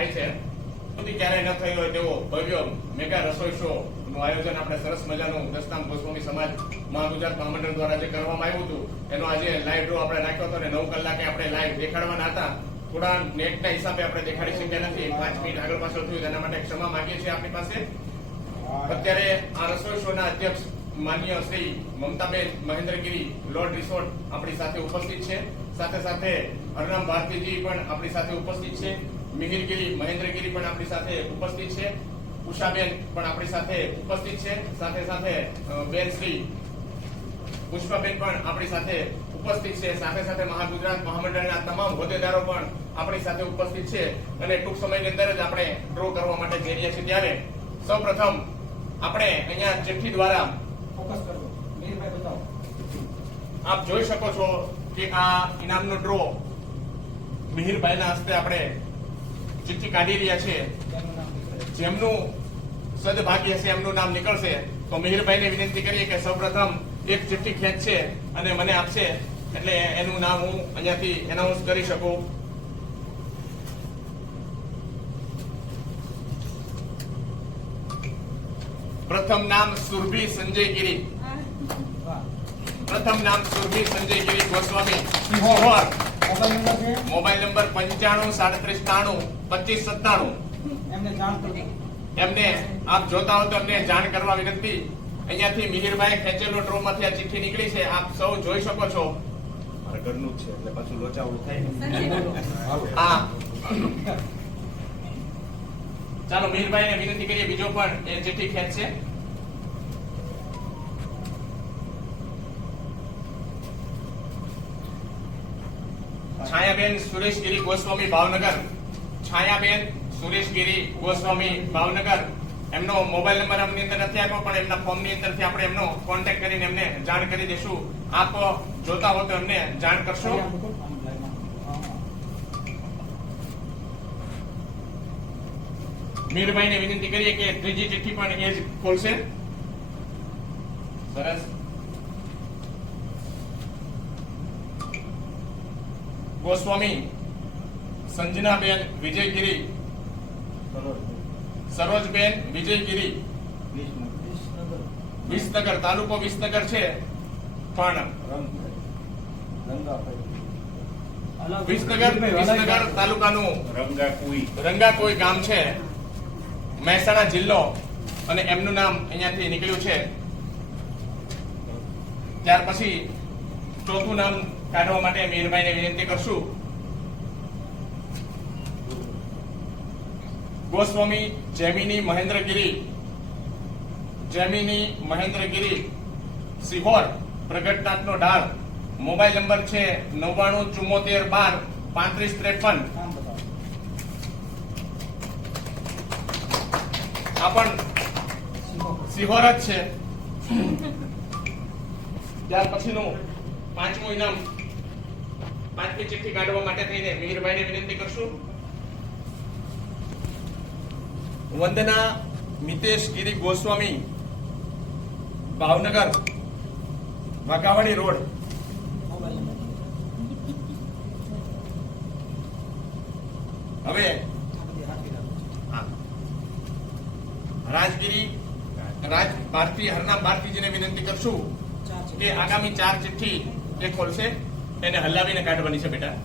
થાય છે. ક્યારેય ન થયો હોય તેવો ભવ્ય મેગા રસોઈ શો નું આયોજન આપણે સરસ મજાનું દસનામ ગોસ્વામી સમાજ મહાગુજરાત મહામંડળ દ્વારા જે કરવામાં આવ્યું હતું એનો આજે લાઈવ ડ્રો આપણે રાખ્યો હતો અને 9 કલાકે આપણે લાઈવ દેખાડવાના હતા. થોડા નેટના હિસાબે આપણે દેખાડી શક્યા નથી, 5 મિનિટ આગળ પાછળ થયું, એના માટે ક્ષમા માંગીએ છીએ આપણી પાસે. અત્યારે આ રસોઈ શોના અધ્યક્ષ માનનીય શ્રી મમતાબેન મહેન્દ્રગીરી લોર્ડ રિસોર્ટ આપણી સાથે ઉપસ્થિત છે. સાથે સાથે હરનામ ભારતીજી પણ આપણી સાથે ઉપસ્થિત છે. મિહિરગીરી મહેન્દ્રગીરી પણ આપણી સાથે ઉપસ્થિત છે. ઉષાબેન પણ આપણી સાથે ઉપસ્થિત છે. સાથે સાથે બેન શ્રી પુષ્પાબેન પણ આપણી સાથે ઉપસ્થિત છે. સાથે સાથે મહાગુજરાત મહામંડળના તમામ હોદ્દેદારો પણ આપણી સાથે ઉપસ્થિત છે. અને ટૂંક સમયની અંદર જ આપણે ડ્રો કરવા માટે જઈ રહ્યા છીએ. ત્યારે સૌપ્રથમ આપણે અહીંયા ચિઠ્ઠી દ્વારા ફોકસ કરો. મીરભાઈ બતાવો. આપ જોઈ શકો છો કે આ ઇનામનો ડ્રો મિહિરભાઈના હસ્તે આપણે ચિઠ્ઠી કાઢી રહ્યા છે. જેમનું સદભાગ્ય હશે એમનું નામ નીકળશે. તો મિહિરભાઈને વિનંતી કરીએ કે સૌપ્રથમ એક ચિઠ્ઠી ખેંચશે અને મને આપશે, એટલે એનું નામ હું અહીંયાથી એનાઉન્સ કરી શકું. પ્રથમ નામ સુરભી સંજય ગીરી. પ્રથમ નામ સુરભી સંજય ગીરી ગોસ્વામી સિહોર. Mobile number 9537932597. એમને જાણ કરો. એમને આપ જોતા હો તો એમને જાણ કરવા વિનંતી. અહીંયાથી મિહિરભાઈ ખેંચેલો ડ્રો માંથી આ ચિઠ્ઠી નીકળી છે, આપ સૌ જોઈ શકો છો. મારા ઘરનું છે એટલે પાછું લોચાવડું થાય ને. હા, ચાલો મિહિરભાઈને વિનંતી કરીએ બીજો પણ એ ચિઠ્ઠી ખેંચશે. છાયાબેન સુરેશગીરી ગોસ્વામી ભાવનગર. છાયાબેન સુરેશગીરી ગોસ્વામી ભાવનગર. એમનો મોબાઈલ નંબર અમની અંદર નથી આપ્યો, પણ એમના ફોર્મ ની અંદરથી આપણે એમનો કોન્ટેક્ટ કરીને એમને જાણ કરી દઈશું. આપ જોતા હો તો એમને જાણ કરશો. મીરભાઈને વિનંતી કરીએ કે ત્રીજી ચિઠ્ઠી પણ એ જ ખોલશે. સરસ. ગોસ્વામી સંજનાબેન વિજયગીરી. સરોજબેન વિજયગીરી. વિસનગર, તાલુકો વિસનગર છે, પણ વિસનગર તાલુકાનું રંગાકોઈ ગામ છે, મહેસાણા જિલ્લો, અને એમનું નામ અહીંયાથી નીકળ્યું છે. ત્યાર પછી ચોથું નામ કાઢવા માટે મીરભાઈને વિનંતી કરશું. ગોસ્વામી જેમિની મહેન્દ્રગીરી. જેમિની મહેન્દ્રગીરી સિહોર, પ્રગટનાથનો ઢાળ. મોબાઈલ નંબર છે 9974123553. આ પણ સિહોર જ છે. ત્યાર પછીનું પાંચમું ઇનામ, પાંચમી ચિઠ્ઠી કાઢવા માટે થઈને મિહિરભાઈને વિનંતી કરશું. વંદના મિતેશ ગીરી ગોસ્વામી ભાવનગર, વાઘાવાડી રોડ. હવે રાજ ભારતી હરનામ ભારતીજીને વિનંતી કરશું કે આગામી 4 ચિઠ્ઠી એ ખોલશે, એને હલાવીને કાઢવાની છે બેટા.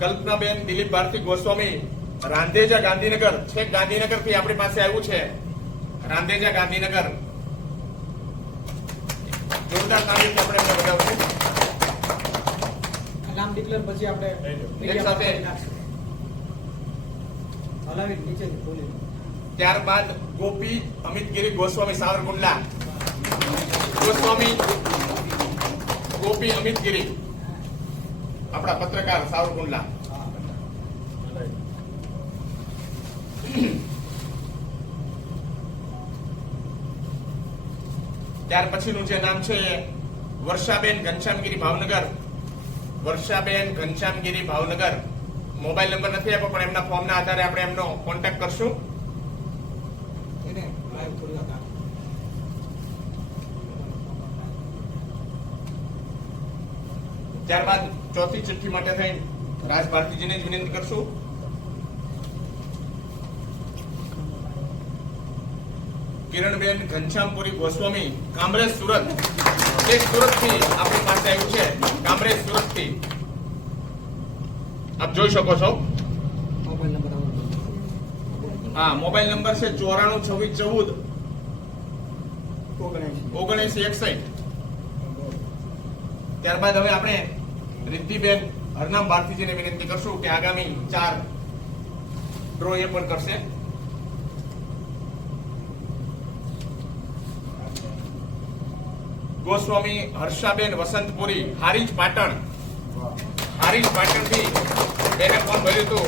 કલ્પનાબેન દિલીપ ભારતી ગોસ્વામી, રાંધેજા ગાંધીનગર. છેક ગાંધીનગર થી આપણી પાસે આવ્યું છે. રાંધેજા ગાંધીનગર. જોરદાર તારીખ આપણે બતાવશું. નામ ડિક્લેર પછી આપણે એક સાથે હલાવી નીચે બોલી. ત્યારબાદ ગોપી અમિતગીરી ગોસ્વામી સાવરકુંડલા. ગોસ્વામી ગોપી અમિતગીરી, આપણા પત્રકાર સાવરકુંડલા. ત્યાર પછીનું જે નામ છે વર્ષાબેન ઘનશ્યામગીરી ભાવનગર. વર્ષાબેન ઘનશ્યામગીરી ભાવનગર. મોબાઈલ નંબર નથી આપ્યો, પણ એમના ફોર્મના આધારે આપણે એમનો કોન્ટેક્ટ કરશું. ત્યારબાદ ચોથી ચિઠ્ઠી માટે થઈ રાજ ભારતીજીને જ વિનંતી કરશું. કિરણબેન ઘનશ્યામપુરી ગોસ્વામી, કામરેજ, સુરત. સુરત થી આપણી પાસે આવ્યું છે, કામરેજ, સુરત થી. આપ જોઈ શકો છો. મોબાઈલ નંબર હા, મોબાઈલ નંબર છે 942614 7961. ત્યારબાદ હવે આપણે રિદ્ધિબેન હરનામ ભારતીજીને વિનંતી કરશું કે આગામી 4 ડ્રો એ પણ કરશે. ગોસ્વામી હર્ષાબેન વસંતપુરી, હારીજ, પાટણ. હારીજ, પાટણ થી બેને ફોન ભર્યું હતું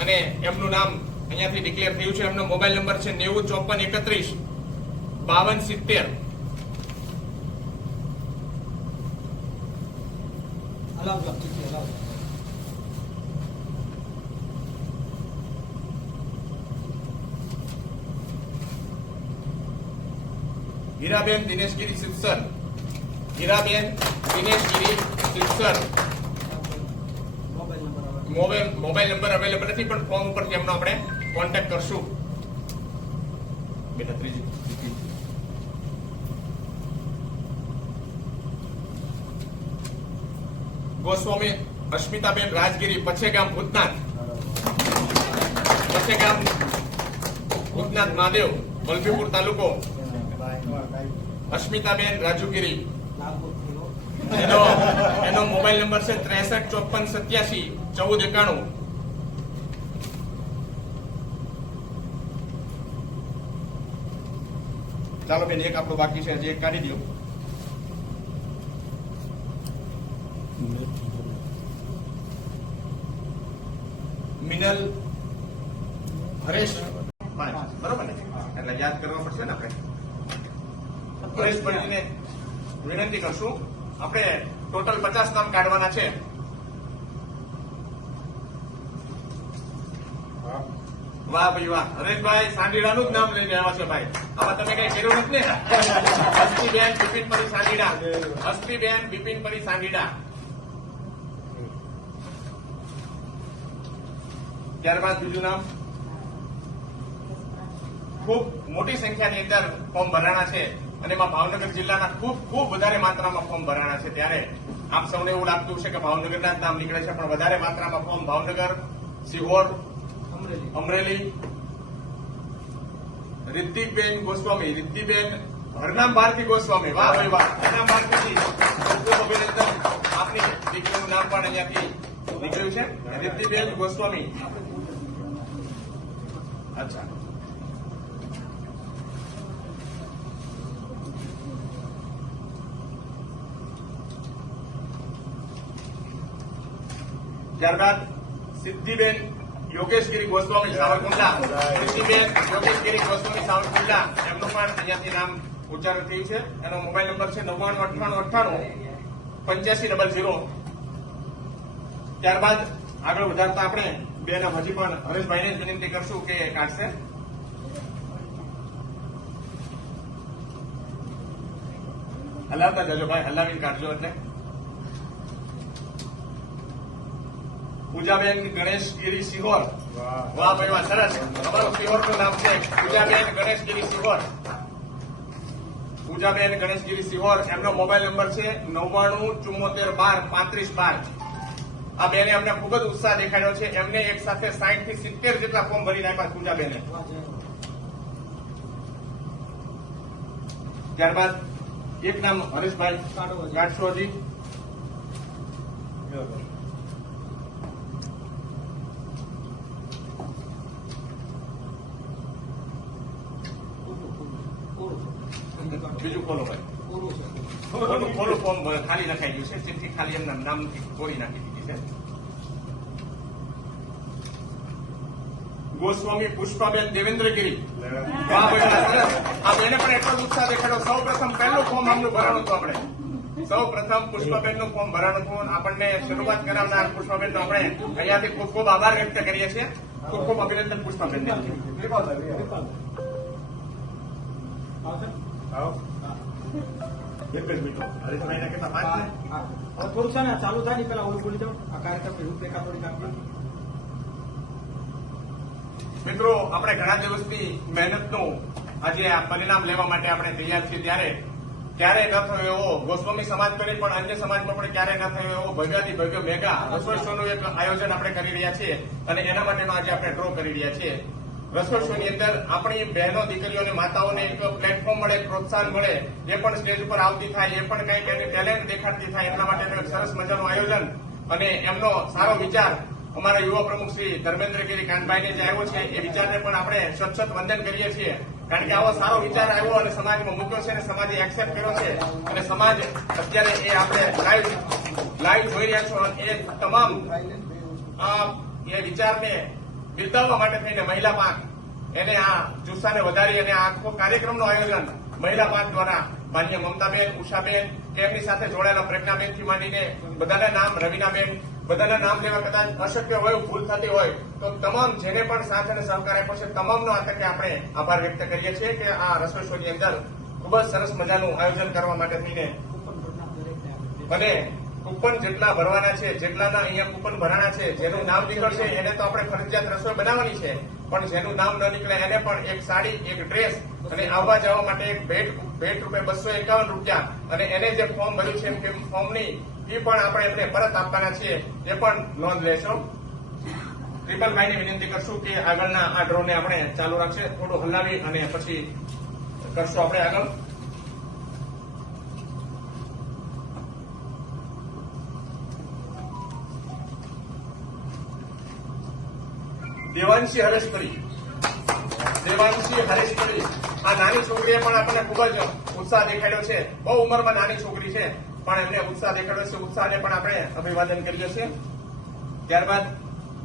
અને એમનું નામ અહીંયાથી ડિક્લેર થયું છે. એમનો મોબાઈલ નંબર છે 905431 5270. હલાવજો ચીઠી હલાવજો. Hiraben Dineshgiri, Sitsar. Hiraben Dineshgiri, Sitsar. Mobile number available નથી, પણ ફોર્મ ઉપરથી એમનો આપણે કોન્ટેક્ટ કરશું. બેટા ત્રીજી. ગોસ્વામી અસ્મિતાબેન રાજગીરી, પછેગામ, ભૂતનાથ. પછેગામ, ભૂતનાથ મહાદેવ, વલભીપુર તાલુકો. અસ્મિતાબેન રાજુગીરી. એનો મોબાઈલ નંબર છે 635487 1491. ચાલો બેન, એક આપણું બાકી છે, હજી એક કાઢી દો. મિનલ હરેશ, બરોબર ને? એટલે યાદ કરવા પડશે ને આપણે. હરેશભાઈને વિનંતી કરશું. આપણે ટોટલ 50 નામ કાઢવાના છે. વાહ ભાઈ વાહ. હરેશભાઈ સાંડીડાનું જ નામ લઈને આવ્યા છે ભાઈ. આમાં તમે કઈ કર્યું નથી ને? હસ્તીબેન બિપિનપરી સાંડીડા. હસ્તીબેન બિપિનપરી સાંડીડા. ત્યારબાદ બીજું નામ. ખૂબ મોટી સંખ્યાની અંદર ફોર્મ ભરાણા છે અને એમાં ભાવનગર જિલ્લાના ખૂબ વધારે માત્રામાં ફોર્મ ભરાણા છે. ત્યારે આપ સૌને એવું લાગતું છે કે ભાવનગરના જ નામ નીકળે છે, પણ વધારે માત્રામાં ફોર્મ ભાવનગર, સિહોર, અમરેલી. રિદ્ધિબેન ગોસ્વામી, રિદ્ધિબેન હરનામ ભારતી ગોસ્વામી. વાહ ભાઈ વાહ. હરનામ ભારતીજી, ખૂબ અભિનંદન. આપની દીકરીનું નામ પણ અહીંયાથી નીકળ્યું છે, રિદ્ધિબેન ગોસ્વામી. અચ્છા. ત્યારબાદ સિદ્ધિબેન યોગેશગીરી ગોસ્વામી, સાવરકુંડલા. સિદ્ધિબેન યોગેશગીરી ગોસ્વામી, સાવરકુંડલા. એમનું પણ અહીંયાથી નામ ઉચ્ચારણ થયું છે. એનો મોબાઈલ નંબર છે 9998988500. ત્યારબાદ આગળ વધારતા આપણે બેન હજી પણ હરેશભાઈને જ વિનંતી કરશું કે કાઢશે. હલાવતા જજો ભાઈ, હલાવીને કાઢજો. એટલે પૂજાબેન ગણેશગીરી, સિહોર. વાહ ભાઈ વાહ, સરસ. તમારું સિહોરનું નામ છે પૂજાબેન ગણેશગીરી, સિહોર. પૂજાબેન ગણેશગીરી, સિહોર. એમનો મોબાઈલ નંબર છે 9974123512. આ બેને અમને ખૂબ જ ઉત્સાહ દેખાડ્યો છે. એમને એક સાથે 60 થી 70 જેટલા ફોર્મ ભરી નાખ્યા પૂજાબેને. ત્યારબાદ એક નામ હરેશભાઈ ગાંઠોજી. બીજું ખોલો ભાઈ. ખોલો ફોર્મ ખાલી લખાઈ ગયું છે. ચિઠ્ઠી ખાલી એમના નામથી તોડી નાખી દીધી છે. ગોસ્વામી પુષ્પાબેન દેવેન્દ્રગીરી. વાહ ભાઈ વાહ, સરસ. આ બેને પણ એટલો જ ઉત્સાહ દેખાડ્યો. સૌ પ્રથમ પહેલું ફોર્મ આમનું ભરાણું હતું. આપણે સૌ પ્રથમ પુષ્પાબેનનું ફોર્મ ભરાણું હતું. આપણને શરૂઆત કરાવનાર પુષ્પાબેનનો આપણે અહીંયાથી ખૂબ ખૂબ આભાર વ્યક્ત કરીએ છીએ. ખૂબ ખૂબ અભિનંદન પુષ્પાબેનને. એક જ મિનિટ હરેશભાઈના કેટલા 5 ને હા. હવે થોડું છે ને ચાલુ થાય ને પેલા ઓલું બોલી દઉં આ કાર્યક્રમ રૂપરેખા થોડીક આપી. મિત્રો આપણે ઘણા દિવસની મહેનતનું આજે આ પરિણામ લેવા માટે આપણે તૈયાર છીએ ત્યારે ક્યારેય ન થયો એવો ગોસ્વામી સમાજ કરી પણ અન્ય સમાજમાં પણ ક્યારેય ન થયો એવો ભવ્યાથી ભવ્ય મેગા રસોઈ શોનું એક આયોજન આપણે કરી રહ્યા છીએ અને એના માટેનો આજે આપણે ડ્રો કરી રહ્યા છીએ. રસોઈ શોની અંદર આપણી બહેનો દીકરીઓને માતાઓને એક પ્લેટફોર્મ મળે, પ્રોત્સાહન મળે, એ પણ સ્ટેજ ઉપર આવતી થાય, એ પણ કંઈક એની ટેલેન્ટ દેખાડતી થાય એટલા માટેનું એક સરસ મજાનું આયોજન અને એમનો સારો વિચાર અમારા યુવા પ્રમુખ શ્રી ધર્મેન્દ્રગીરી કાનભાઈને જે આવ્યો છે એ વિચારને પણ આપણે સતત વંદન કરીએ છીએ કારણ કે આવો સારો વિચાર આવ્યો અને સમાજમાં મૂક્યો છે અને સમાજે એક્સેપ્ટ કર્યો છે અને સમાજ અત્યારે એ આપણે લાઈવ જોઈ રહ્યા છો અને એ તમામ એ વિચારને બિરદાવવા માટે થઈને મહિલા પાંખ એને આ જુસ્સાને વધારી અને આ આખો કાર્યક્રમનું આયોજન મહિલા પાંખ દ્વારા માન્ય મમતાબેન, ઉષાબેન કે એમની સાથે જોડાયેલા પ્રજ્ઞાબેનથી માંડીને બધાના નામ, રવિનાબેન, બધાના નામ લેવા કદાચ અશક્ય હોય, ભૂલ થતી હોય તો તમામ જેને પણ સાથ અને સહકાર આપ્યો છે તમામનો આ તકે આપણે આભાર વ્યક્ત કરીએ છીએ કે આ રસોઈ શોની અંદર ખૂબ જ સરસ મજાનું આયોજન કરવા માટે થઈને અને કૂપન જેટલા ભરવાના છે, જેટલાના અહીંયા કૂપન ભરાણા છે, જેનું નામ નીકળશે એને તો આપણે ફરજિયાત રસોઈ બનાવવાની છે પણ જેનું નામ ન નીકળે એને પણ એક સાડી, એક ડ્રેસ અને આવવા જવા માટે એક ભેટ રૂપે 251 રૂપિયા અને એને જે ફોર્મ ભર્યું છે એ ફોર્મની એ પણ આપણે એમને પરત આપવાના છીએ એ પણ નોંધ લેશો. ટ્રિપલભાઈને વિનંતી કરશું કે આગળના આ ડ્રોને આપણે ચાલુ રાખશે, થોડું હલાવી અને પછી કરશું આપણે આગળ. દેવાંશી હરેશપરી આ નાની છોકરીએ પણ આપણને ખૂબ જ ઉત્સાહ દેખાડ્યો છે. બહુ ઉંમરમાં નાની છોકરી છે પણ એમને ઉત્સાહ દેખાડ્યો છે. ઉત્સાહને પણ આપણે અભિવાદન કરીએ છીએ. ત્યારબાદ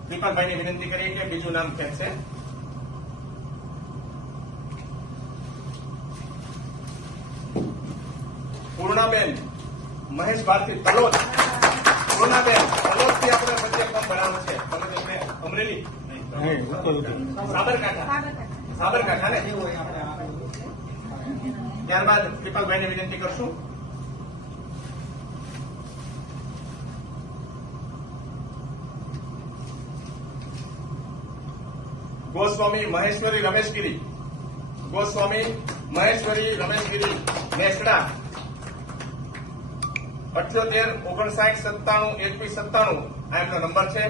દીપકભાઈને વિનંતી કરીએ કે બીજું નામ ખેંચશે. પૂર્ણાબેન મહેશ ભારતી તલોદ. પૂર્ણાબેન તલોદથી આપણે વચ્ચે ફોર્મ ભરાવાનું છે. તમે તેમને અમરેલી સાબરકાંઠા ને. ત્યારબાદ દીપકભાઈને વિનંતી કરશું. ગોસ્વામી મહેશ્વરી રમેશગીરી મેસડા 78 59 97 21 97 આ એમનો નંબર છે.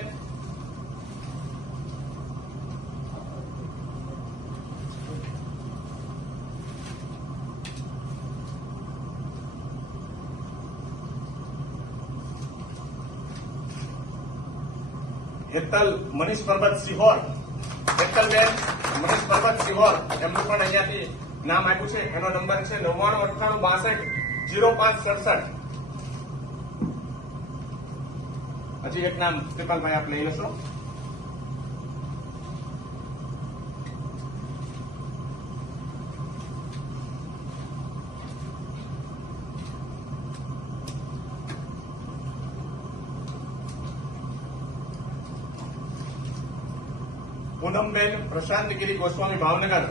હેતલ મનીષ પરબત સિહોર, હેતલબેન મનીષ પરબત સિહોર એમનું પણ અહીંયાથી નામ આપ્યું છે. એનો નંબર છે 9998620567. હજી એક નામ કૃપાલભાઈ આપ લઈ લેશો. પૂનમબેન પ્રશાંતગીરી ગોસ્વામી ભાવનગર.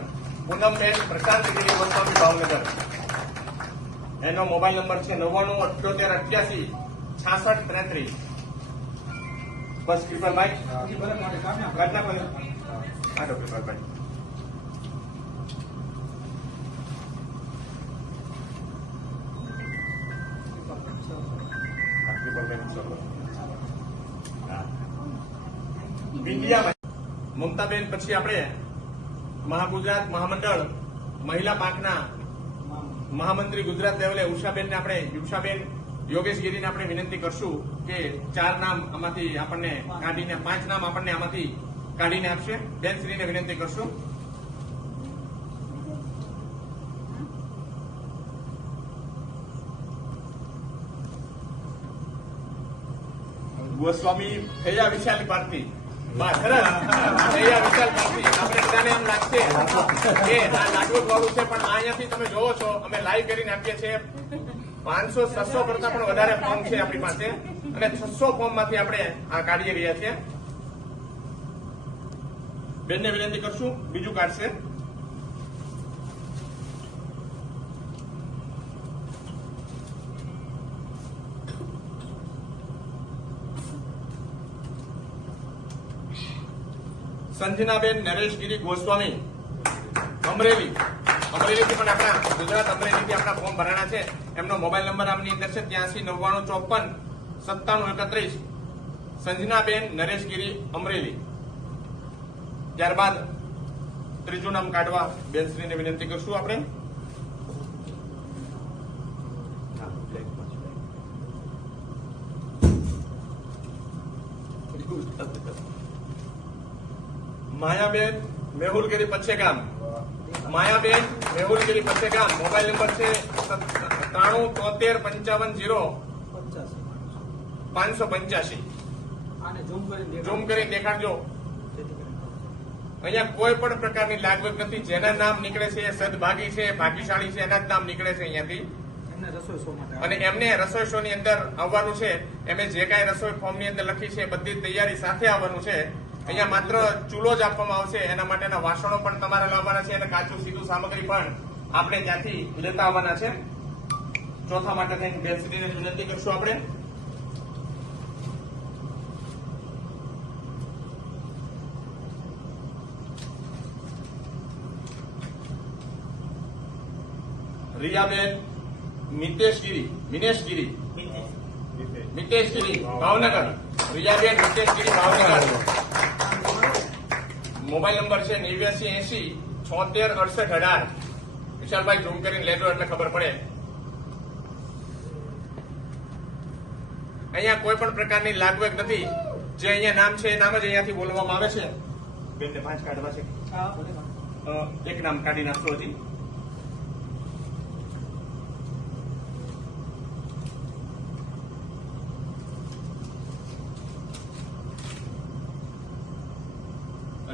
એનો મોબાઈલ નંબર છે 9978886633. બસ કૃપાલભાઈ આટો કૃપાલભાઈ. વિંડિયા મમતાબેન. પછી આપણે મહાગુજરાત મહામંડળ મહિલા પાંખના મહામંત્રી ગુજરાત લેવલે ઉષાબેનને આપણે યોગેશગીરીને આપણે વિનંતી કરશું કે 4 નામ આમાંથી આપણને કાઢીને 5 નામ આપણને આમાંથી કાઢીને આપશે. બેનશ્રીને વિનંતી કરશું. ગોસ્વામી થયા વિશાલ ભારતી. આપણે બધાને એમ લાગશે કે આ લાડવડ વાળું છે પણ અહીંયાથી તમે જોવો છો અમે લાઈવ કરીને આપીએ છીએ. 500-600 કરતા પણ વધારે ફોર્મ છે આપણી પાસે અને 600 ફોર્મ માંથી આપણે આ કાઢી રહ્યા છીએ. બેનને વિનંતી કરશું બીજું કાઢશે. સંજનાબેન નરેશગીરી ગોસ્વામી અમરેલી, અમરેલીથી પણ આપણા ગુજરાત અમરેલીથી આપણા ફોર્મ ભરાણા છે. એમનો મોબાઈલ નંબર આમની અંદર છે 83 99 54 97 31. સંજનાબેન નરેશગીરી અમરેલી. ત્યારબાદ ત્રીજું નામ કાઢવા બેનશ્રીને વિનંતી કરશું આપણે. માયાબેન મેહુલગીરી પચ્છેગામ, માયાબેન મેહુલગીરી પચ્છેગામ. મોબાઈલ નંબર છે 93 73 55 આને ઝૂમ કરીને ઝૂમ કરી દેખાડજો. અહીંયા કોઈ પણ પ્રકારની લાગવગ નથી. જેના નામ નીકળે છે એ સદભાગી છે, ભાગ્યશાળી છે, એના જ નામ નીકળે છે અહીંયાથી. એમને રસોઈ શો માટે અને એમને રસોઈ શો ની અંદર આવવાનું છે. એમે જે કાંઈ રસોઈ ફોર્મ ની અંદર લખી છે બધી તૈયારી સાથે આવવાનું છે. અહીંયા માત્ર ચૂલો જ આપવામાં આવશે. એના માટેના વાસણો પણ તમારે લાવવાના છે અને કાચું સીધું સામગ્રી પણ આપણે ત્યાંથી લેતા આવવાના છે. ચોથા માટે થઈને બેનશ્રીને વિનંતી કરશું આપણે. રિયાબેન મિનેશગીરી ભાવનગર. રિયાબેન મિતેશગીરી ભાવનગર. મોબાઈલ નંબર છે 89 80 76 68 18. વિશાલભાઈ ઝૂમ કરીને લેજો એટલે ખબર પડે. અહીંયા કોઈ પણ પ્રકારની લાગવગ નથી. જે અહીંયા નામ છે એ નામ જ અહીંયાથી બોલવામાં આવે છે. બેનને 5 કાઢવા છે. હા ભલે એક નામ કાઢી નાખશો હજી.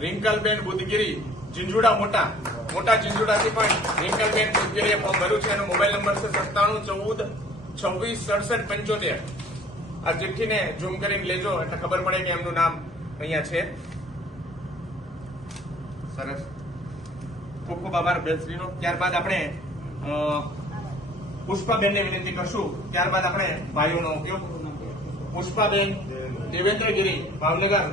રિંકલબેન બુદ્ધગીરી ઝીંઝુડા, મોટા ઝીંઝુડાથી પણ રિંકલબેન બુદ્ધગીરીએ ફોર્મ ભર્યું છે. એનો મોબાઈલ નંબર છે 97 14 26 67 75. આ ચિઠ્ઠીને ઝૂમ કરીને લેજો એટલે ખબર પડે કે એમનું નામ અહીંયા છે. સરસ, ખૂબ ખૂબ આભાર બેનશ્રીનો. ત્યારબાદ આપણે પુષ્પાબેનને વિનંતી કરશું. ત્યારબાદ આપણે ભાઈઓનો ઉપયોગ. પુષ્પાબેન દેવેન્દ્રગીરી ભાવનગર.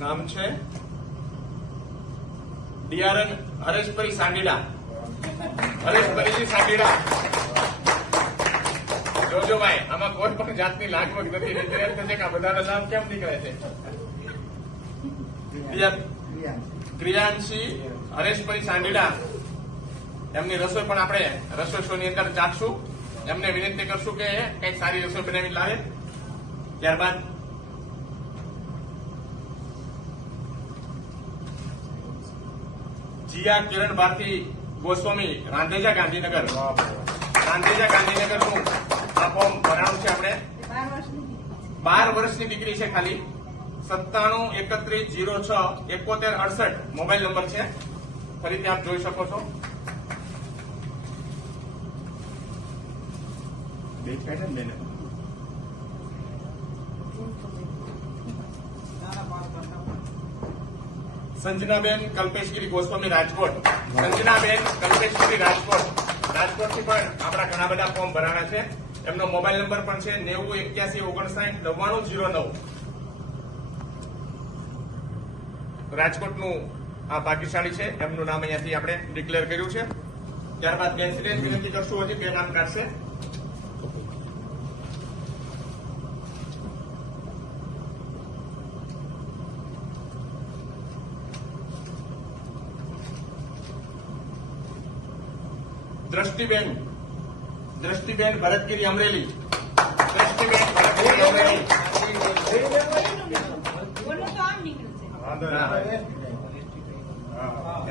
નામ છે ડીઆરએન હરેશપરી સાંડીડા. હરેશપરીજી સાંડીડા. જોજો ભાઈ, આમાં કોઈ પણ જાતની લાગવગ નથી. રિઝલ્ટ થશે કે આ બધાના નામ કેમ નીકળે છે. ક્રિયાંશી હરેશપરી સાંડીડા. એમની રસોઈ પણ આપણે રસોઈ શો ની અંદર ચાખશું. એમને વિનંતી કરશું કે કઈક સારી રસોઈ બનાવી લાવે. ત્યારબાદ જીયા કિરણ ભારતી ગોસ્વામી રાંધેજા ગાંધીનગર. રાંધેજા ગાંધીનગરનું આ ફોર્મ ભરાણું છે આપણે. 12 વર્ષની દીકરી છે ખાલી. 97 31 06 71 68 મોબાઈલ નંબર છે. ફરીથી આપ જોઈ શકો છો. સંજનાબેન કલ્પેશગીરી ગોસ્વામી રાજકોટ. સંજનાબેન કલ્પેશગીરી રાજકોટ. રાજકોટથી પણ આપણા ઘણા બધા ફોર્મ ભરાણા છે. એમનો મોબાઈલ નંબર પણ છે 90 81 59 99. રાજકોટનું આ ભાગ્યશાળી છે. એમનું નામ અહીંયાથી આપણે ડિક્લેર કર્યું છે. ત્યારબાદ બેનશ્રીને વિનંતી કરશું. હજી 2 નામ કાઢશે. દ્રષ્ટિબેન ભરતગીરી અમરેલી. દ્રષ્ટિબેન ભરતગીરી અમરેલી.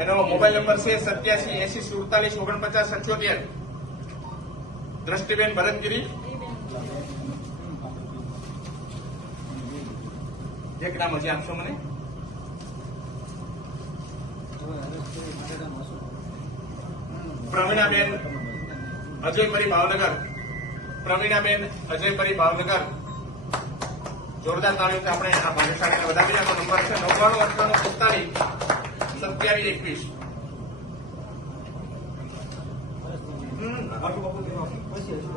એનો મોબાઈલ નંબર છે 87 80 47 49 78. દ્રષ્ટિબેન ભરતગીરી. એક નામ હજી આપશો મને. પ્રવીણાબેન અજયપરી ભાવનગર. પ્રવીણાબેન અજયપરી ભાવનગર. જોરદાર તાળીઓથી આપણે આ ભાગ્યશાળીને વધાવીએ. આનો નંબર છે 99 98 27 21. બાપુ પછી હજુ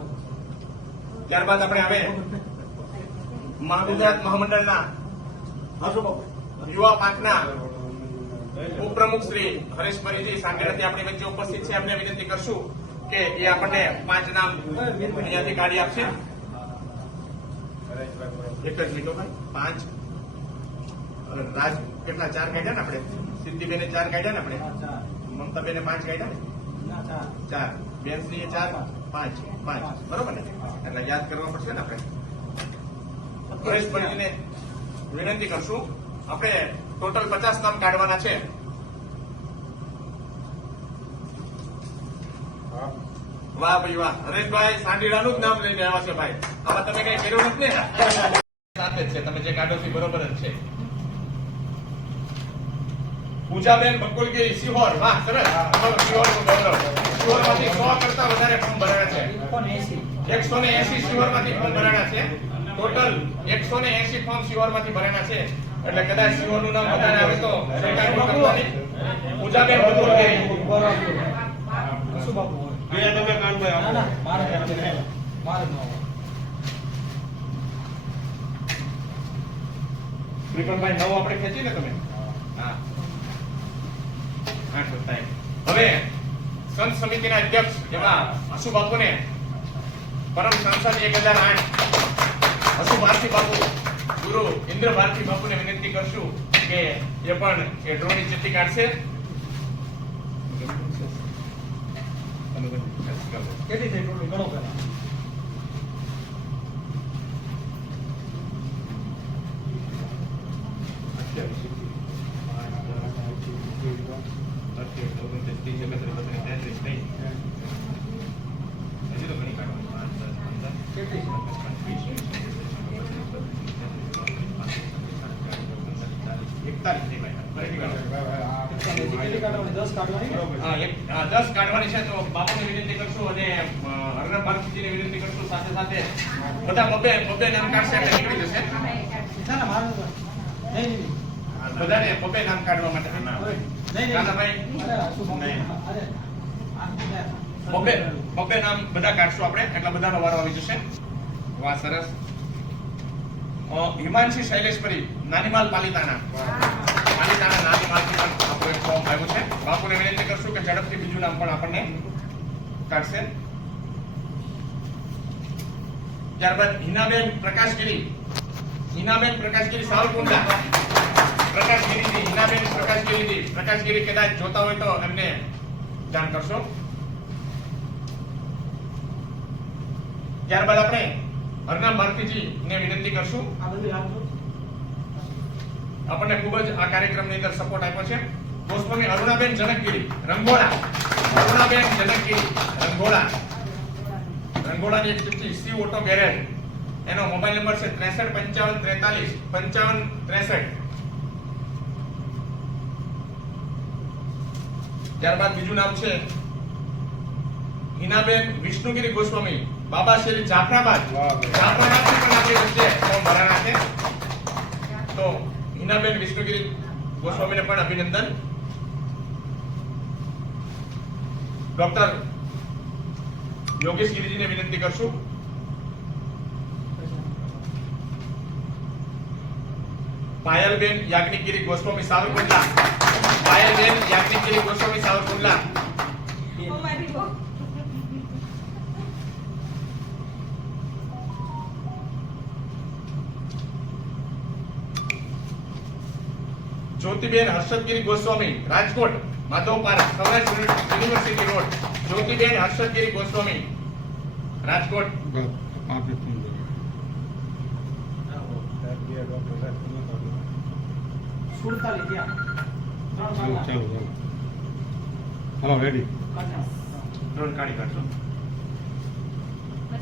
ત્યારબાદ આપણે હવે મહાગુજરાત મહામંડળના હાજો બાપુ યુવા પાંખના ઉપપ્રમુખ શ્રી હરેશભાઈજી સાંગેરાથી આપણી વચ્ચે ઉપસ્થિત છે. એમને વિનંતી કરશું કે એ આપણને 5 નામ અહીંયાથી કાઢી આપશે. એક જ મિનિટો ભાઈ. 5 રાજ કેટલા 4 કાઢ્યા ને આપણે? સિદ્ધિબેને 4 કાઢ્યા ને આપણે? મમતાબેને 5 કાઢ્યા ને? ના 4 બેનશ્રીએ 4 5 બરોબર ને? એટલે યાદ કરવા પડશે ને આપણે. હરેશભાઈને વિનંતી કરશું. આપણે ટોટલ 50 નામ કાઢવાના છે. વાહ ભાઈ વાહ. હરેશભાઈ સાંડીડાનું જ નામ લઈને આવ્યા છે ભાઈ. આમાં તમે કઈ કર્યું નથી ને? સાથે જ છે. તમે જે કાઢો છો એ બરોબર જ છે. પૂજાબેન બકુલગીરી સિહોર. વાહ સરસ. સિહોરનું ગૌરવ. સિહોરમાંથી 100 કરતા વધારે ફોર્મ ભરાયા છે. 180 સિહોરમાંથી ફોર્મ ભરાયા છે. ટોટલ 180 ફોર્મ સિહોરમાંથી ભરાયા છે. એટલે કદાચ સિહોરનું નામ વધારે આવે તો સરકાર કોઈ કરતા નહીં. પૂજાબેન બકુલગીરી. શું બાપુ બીજા તમે કાનભાઈ ના આપો. ના મારે ન હોય. વિક્રમભાઈ 9 આપણે ખેંચી ને તમે? હા 8 બતાય. હવે સંત સમિતિના અધ્યક્ષ એવા હસુ બાપુને પરમ સંસદ 1008 હસુ ભારતી બાપુ ગુરુ ઇન્દ્ર ભારતી બાપુને વિનંતી કરશું કે એ પણ એ ડ્રોની ચિઠ્ઠી કાઢશે. કેટલી થઈ ટોટલ ગણો પેલા કેટલી કેટલી કાઢવાની 10 કાઢવાની 10 કાઢવાની છે. તો બાપુને વિનંતી કરશું અને હરનામ ભારતીજીને વિનંતી કરશું. સાથે સાથે બધા બબે નામ કાઢશે એટલે નીકળી જશે. ના ના મારે નહીં બધાને બબે નામ કાઢવા માટે નહીં કાનાભાઈ અરે શું બાપુ નહીં. અરે બબે નામ બધા કાઢશું આપણે. એટલે બધાનો વારો આવી જશે. વાહ સરસ. હિમાંશી શૈલેષપરી નાનીમાલ પાલિતાણા. નાનીમાલથી પણ આપણું એક ફોર્મ આવ્યું છે. બાપુને વિનંતી કરશું કે ઝડપથી બીજું નામ પણ આપણને કાઢશે. ત્યારબાદ હિનાબેન પ્રકાશગીરી સાવરકુંડલા. હિનાબેન પ્રકાશગીરી કદાચ જોતા હોય તો એમને જાણ કરશો. ત્યારબાદ આપણે હરનામ ભારતીજી ને વિનંતી કરશું. આ બધી રાખજો આપણને ખૂબ જ આ કાર્યક્રમની અંદર સપોર્ટ આપ્યો છે. ગોસ્વામી અરુણાબેન જનકગીરી રંગોળાની એક ચિઠ્ઠી સી ઓટો ગેરેજ. એનો મોબાઈલ નંબર છે 63 55 43 55 63. ત્યારબાદ બીજું નામ છે હિનાબેન વિષ્ણુગીરી ગોસ્વામી બાબા શેરી જાફરાબાદ. જાફરાબાદથી પણ આપણી વચ્ચે ફોર્મ ભરાણા છે. તો હિનાબેન વિષ્ણુગીરી ગોસ્વામીને પણ અભિનંદન. ડોક્ટર યોગેશ ગિરીજીને વિનંતી કરશું. પાયલબેન યાજ્ઞિકગીરી ગોસ્વામી સાવરકુંડલા. Jyotiben Harshadgiri Goswami Rajkot Madhavpara Saurashtra university road. જ્યોતિબેન હર્ષદગીરી ગોસ્વામી રાજકોટ. સુડતાલીસ ત્યાં હાલો રેડી. ડ્રોન કાઢી કાઢશો.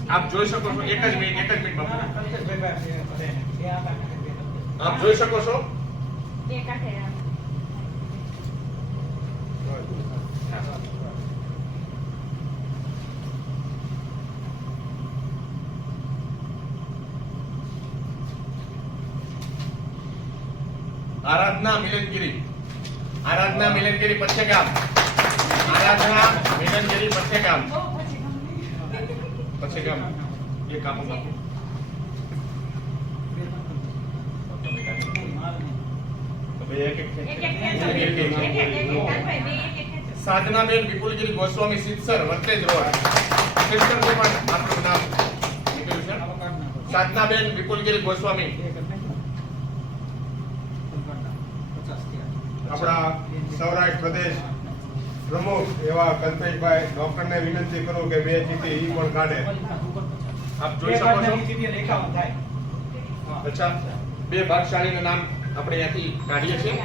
આપ જોઈ શકો છો. એક જ મિનિટ બાપુ. આપ જોઈ શકો છો. આરાધના મિલનગીરી. આરાધના મિલનગીરી પચ્છેગામ. આરાધના મિલનગીરી પચ્છેગામ. પચ્છેગામ. એ કામ બાપુ. સાધનાબેન વિપુલગીરી ગોસ્વામી સિત્સર વરતેજ રોડ. સિત્સર થી પણ આપણું નામ નીકળ્યું છે. સાધનાબેન વિપુલગીરી ગોસ્વામી. આપણા સૌરાષ્ટ્ર પ્રદેશ પ્રમુખ એવા કલ્પેશભાઈ ડોક્ટરને વિનંતી કરું કે 2 ચીઠી ઈ પણ કાઢે. આપ જોઈ શકો છો. અચ્છા, 2 ભાગશાળીના નામ આપણે અહીંયાથી કાઢીએ છીએ.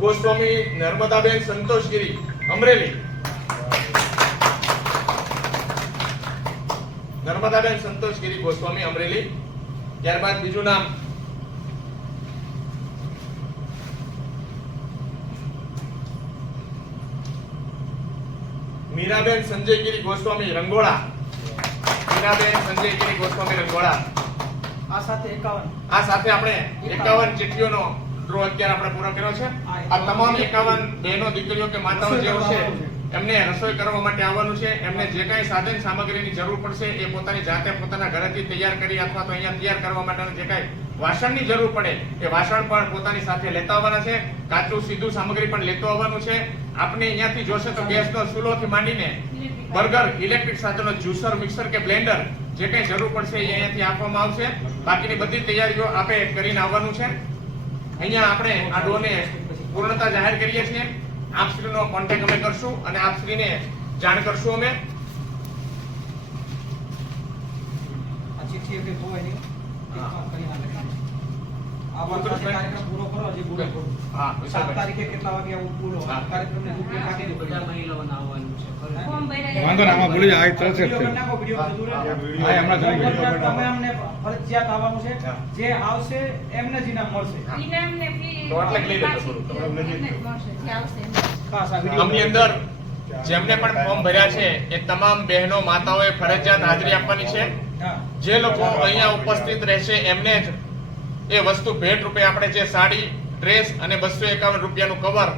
ગોસ્વામી નર્મદાબેન સંતોષગીરી અમરેલી. નર્મદાબેન સંતોષગીરી ગોસ્વામી અમરેલી. ત્યારબાદ બીજું નામ મીરાબેન સંજયગીરી ગોસ્વામી રંગોળા. મીરાબેન સંજયગીરી ગોસ્વામી રંગોળા. આ સાથે 51. આ સાથે આપણે 51 ચિઠ્ઠીઓનો ડ્રો અત્યારે આપણે પૂરો કર્યો છે. આ તમામ 51 બહેનો દીકરીઓ કે માતાઓ જે છે એમને રસોઈ કરવા માટે આવવાનું છે. એમને જે કાંઈ સાધન સામગ્રીની જરૂર પડશે એ પોતાની જાતે પોતાના ઘરેથી તૈયાર કરી અથવા તો અહીંયા તૈયાર કરવા માટેના જે કાંઈ વાસણની જરૂર પડે એ વાસણ પણ પોતાની સાથે લેતા આવવાના છે. કાચું સીધું સામગ્રી પણ લેતો આવવાનું છે. આપણે અહીંયાથી જોશે તો ગેસનો ચૂલોથી માંડીને બર્ગર, ઇલેક્ટ્રિક સાધનો, જ્યુસર, મિક્સર કે બ્લેન્ડર જે કંઈ જરૂર પડશે એ અહીંયાથી આપવામાં આવશે. બાકીની બધી તૈયારીઓ આપે કરીને આવવાનું છે. અહીંયા આપણે આ ડોને પૂર્ણતા જાહેર કરીએ છીએ. આપશ્રીનો કોન્ટેક્ટ અમે કરશું અને આપશ્રીને જાણ કરશું અમે. આ ચિઠ્ઠી એક હોય નહીં. હા. આ વાત સાથે કાર્યક્રમ પૂરો કરો. હજી પૂરો કરો. હા, 7 વિશાલભાઈ. તારીખે કેટલા વાગે આવું પૂરો હા. કાર્યક્રમને રૂપરેખા આપી દો. બધા મહિલાઓને આવવાનું છે. વાંધો ના, આમાં ભૂલી જાય, આ ચાલશે જ વિડીયો તે. કરી નાખો, વિડીયો હા. જતું રહે. હા, હમણાં જોઈ વિડીયો તમે બનાવો. અમને ફરજિયાત આવવાનું છે. હા. જે આવશે એમને જ ઇનામ મળશે. તો એટલે લઈ લેજો થોડું. ખાસ આ વિડીયો આમની અંદર જેમને પણ ફોર્મ ભર્યા છે એ તમામ બહેનો માતાઓએ ફરજિયાત હાજરી આપવાની છે. હા. જે લોકો અહીંયા ઉપસ્થિત રહેશે એમને જ એ વસ્તુ ભેટ રૂપે આપણે જે સાડી, ડ્રેસ અને 251 રૂપિયાનું કવર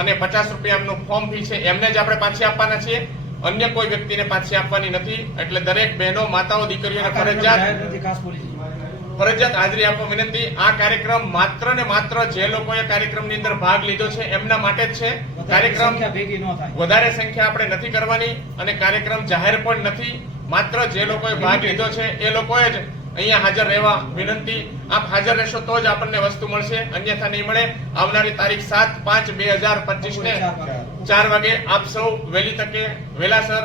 અને 50 રૂપિયાનું ફોર્મ ફી છે એમને જ આપણે પાછી આપવાના છીએ. અન્ય કોઈ વ્યક્તિને પાછી આપવાની નથી. એટલે દરેક બહેનો, માતાઓ, દીકરીઓને ફરજિયાત ખાસ પોલીસ હાજરી આપવા વિનંતી. આ કાર્યક્રમ માત્ર ને માત્ર જે લોકોએ કાર્યક્રમની અંદર ભાગ લીધો છે એમના માટે જ છે. કાર્યક્રમ સંખ્યા ભેગી ન થાય. વધારે સંખ્યા આપણે નથી કરવાની અને કાર્યક્રમ જાહેર પણ નથી. માત્ર જે લોકોએ ભાગ લીધો છે એ લોકોએ જ અહીંયા હાજર રહેવા વિનંતી. આપ હાજર રહેશો તો જ આપણને વસ્તુ મળશે, અન્યથા નહીં મળે. આવનારી તારીખ 7/5/2025 ને 4 વાગે આપ સૌ વહેલી તકે વહેલાસર